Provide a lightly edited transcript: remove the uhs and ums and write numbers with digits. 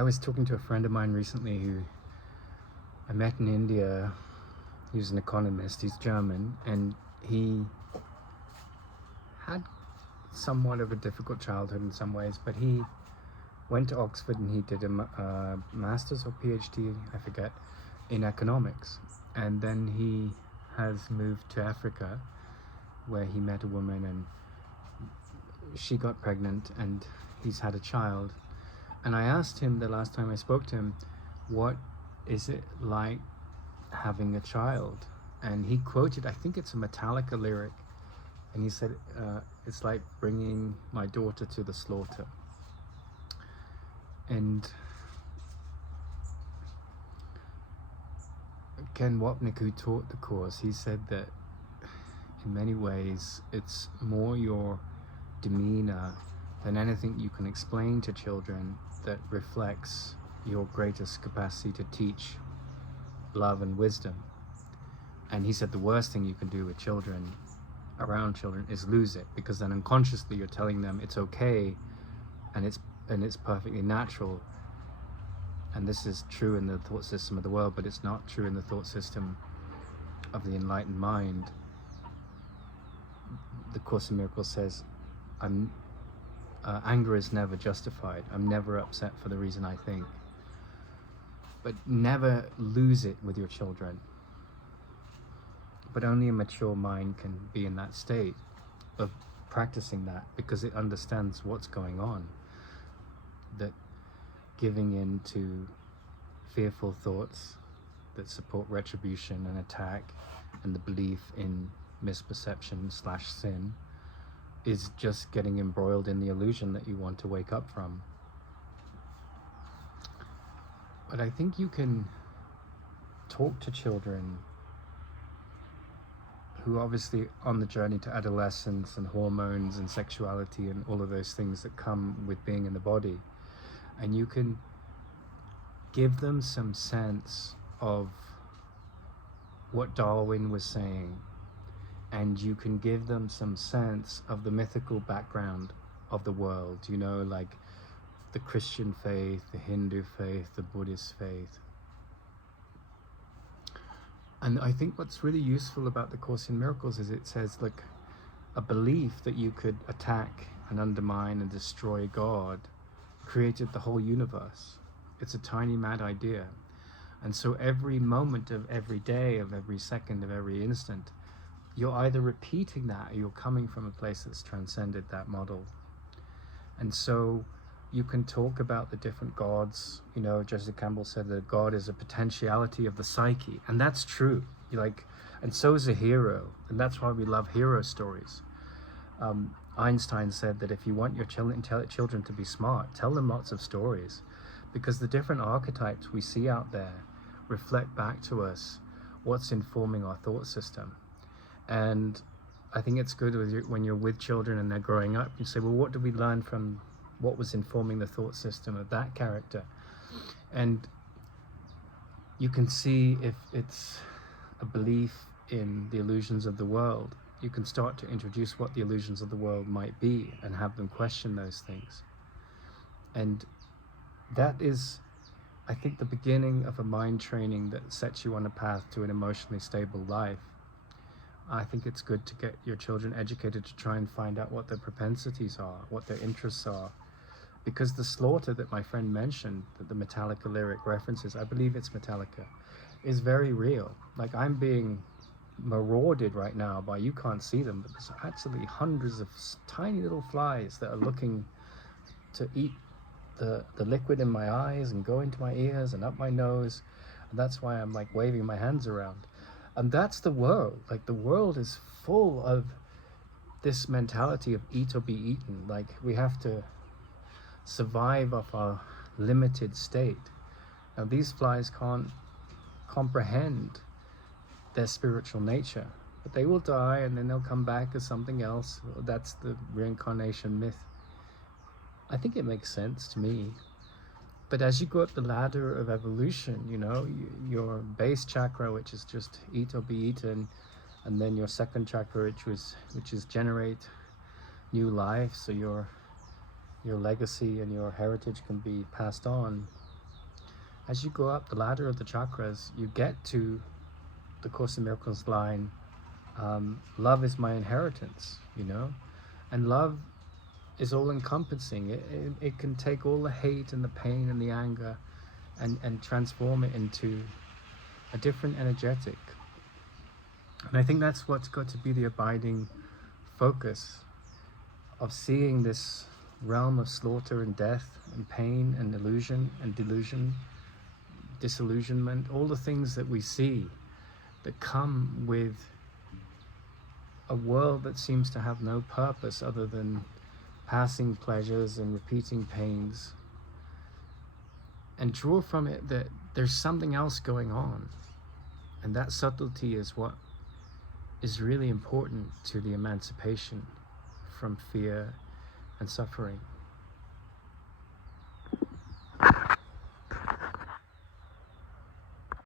I was talking to a friend of mine recently who I met in India. He was an economist, he's German, and he had somewhat of a difficult childhood in some ways, but he went to Oxford and he did a master's or PhD, I forget, in economics. And then he has moved to Africa, where he met a woman and she got pregnant and he's had a child. And I asked him the last time I spoke to him, what is it like having a child? And he quoted, I think it's a Metallica lyric, and he said, it's like bringing my daughter to the slaughter. And Ken Wapnick, who taught the course, he said that in many ways it's more your demeanor than anything you can explain to children that reflects your greatest capacity to teach love and wisdom. And he said the worst thing you can do with children, around children, is lose it, because then unconsciously you're telling them it's okay and it's perfectly natural. And this is true in the thought system of the world, but it's not true in the thought system of the enlightened mind. The Course in Miracles says, anger is never justified. I'm never upset for the reason I think. But never lose it with your children. But only a mature mind can be in that state of practicing that, because it understands what's going on. That giving in to fearful thoughts that support retribution and attack and the belief in misperception/sin is just getting embroiled in the illusion that you want to wake up from. But I think you can talk to children who are obviously on the journey to adolescence and hormones and sexuality and all of those things that come with being in the body. And you can give them some sense of what Darwin was saying, and you can give them some sense of the mythical background of the world, you know, like the Christian faith, the Hindu faith, the Buddhist faith. And I think what's really useful about the Course in Miracles is it says, like, a belief that you could attack and undermine and destroy God created the whole universe. It's a tiny mad idea. And so every moment of every day, of every second, of every instant, you're either repeating that or you're coming from a place that's transcended that model. And so you can talk about the different gods. You know, Joseph Campbell said that God is a potentiality of the psyche, and that's true. And so is a hero, and that's why we love hero stories. Einstein said that if you want your children to be smart, tell them lots of stories, because the different archetypes we see out there reflect back to us what's informing our thought system. And I think it's good when you're with children and they're growing up, you say, well, what did we learn from what was informing the thought system of that character? And you can see if it's a belief in the illusions of the world, you can start to introduce what the illusions of the world might be and have them question those things. And that is, I think, the beginning of a mind training that sets you on a path to an emotionally stable life. I think it's good to get your children educated to try and find out what their propensities are, what their interests are. Because the slaughter that my friend mentioned, that the Metallica lyric references, I believe it's Metallica, is very real. Like, I'm being marauded right now by, you can't see them, but there's actually hundreds of tiny little flies that are looking to eat the liquid in my eyes and go into my ears and up my nose. And that's why I'm like waving my hands around. And that's the world. Like, the world is full of this mentality of eat or be eaten. Like, we have to survive off our limited state. Now, these flies can't comprehend their spiritual nature, but they will die and then they'll come back as something else. That's the reincarnation myth. I think it makes sense to me. But as you go up the ladder of evolution, you know, your base chakra, which is just eat or be eaten, and then your second chakra, which is generate new life, so your legacy and your heritage can be passed on. as you go up the ladder of the chakras, you get to the Course in Miracles line, love is my inheritance, you know? And love is all encompassing. It can take all the hate and the pain and the anger and transform it into a different energetic. And I think that's what's got to be the abiding focus of seeing this realm of slaughter and death and pain and illusion and delusion, disillusionment, all the things that we see that come with a world that seems to have no purpose other than passing pleasures and repeating pains, and draw from it that there's something else going on. And that subtlety is what is really important to the emancipation from fear and suffering.